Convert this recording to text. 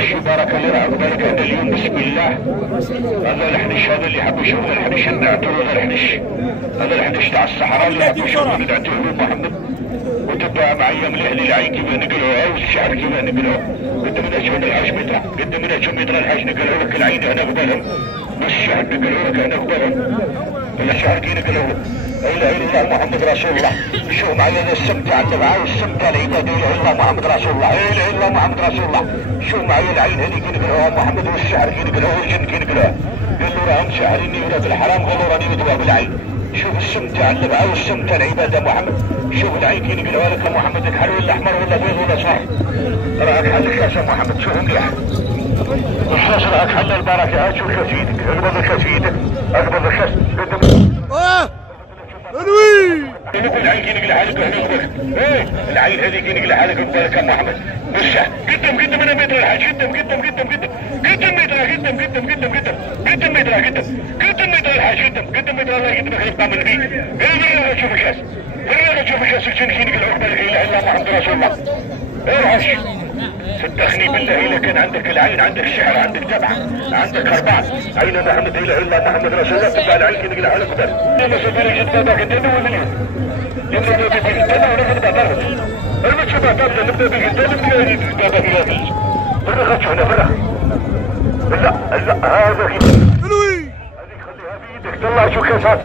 شي بارك الله يرعى بالك. هذا اليوم بسم الله هذا الحنش، هذا اللي حب يشوف الحنش نعتبر هذا الحنش، هذا الحنش تاع الصحراء اللي حب يشوف نعتبر محمد. وتبع معايا من اهل العين كيف نقلوها والشعر كيف نقلوها. قد من اجمل الحاج متر، قد من اجمل الحاج نقلوا لك العين هنا قبلهم، والشعر نقلوا لك هنا قبلهم، الشعر كي نقلوا لك. لا اله الا الله محمد رسول الله. شوف معايا هذا السم تاع النبعه والسم تاع العباد. لا اله الا الله محمد رسول الله. لا اله الا الله محمد رسول الله. شوف معايا العين هذه كي نقلوها محمد، والشعر كي نقلوها والجن كي نقلوها. قالوا راهم شاعرين ولاد الحرام، قالوا راني ندوى بالعين. شوف السم تاع النبعه والسم تاع العباد يا محمد. شوف العين كي نقلوها لك يا محمد، الحل ولا احمر ولا ابيض ولا صفر. راك حل الكاس يا محمد، شوف مليح. الكاس راك حل البركه. شوف كاس في يدك، اقبض الكاس في يدك، اقبض الكاس قدام. العين كي نقلع عليك هنا قبلك. العين هذه كي نقلع عليك قبلك يا محمد. وسع قدام انا متر الحاج، قدام متر قدام متر الحاج، قدام متر الله يقدمك يبقى من فيه. بالراحه تشوف الكاس، بالراحه تشوف الكاس كي نقلع قبلك. لا اله الا محمد رسول الله. ارعش صدقني بالله اذا كان عندك العين، عندك شعر، عندك تبعه، عندك اربعه عين محمد. لا اله الا محمد رسول الله. تبع العين كي نقلع على قبلك. لما سفري جد باباك انت اول مليون. نبدا بالقدامى وناخذ بعضها. انا تشوف بعضها نبدا بالقدامى نبدا باباك الى فيش. بالرخا تشوف هنا بالرخا. لا هذا هذيك خليها بيدك، طلع شو كاسات.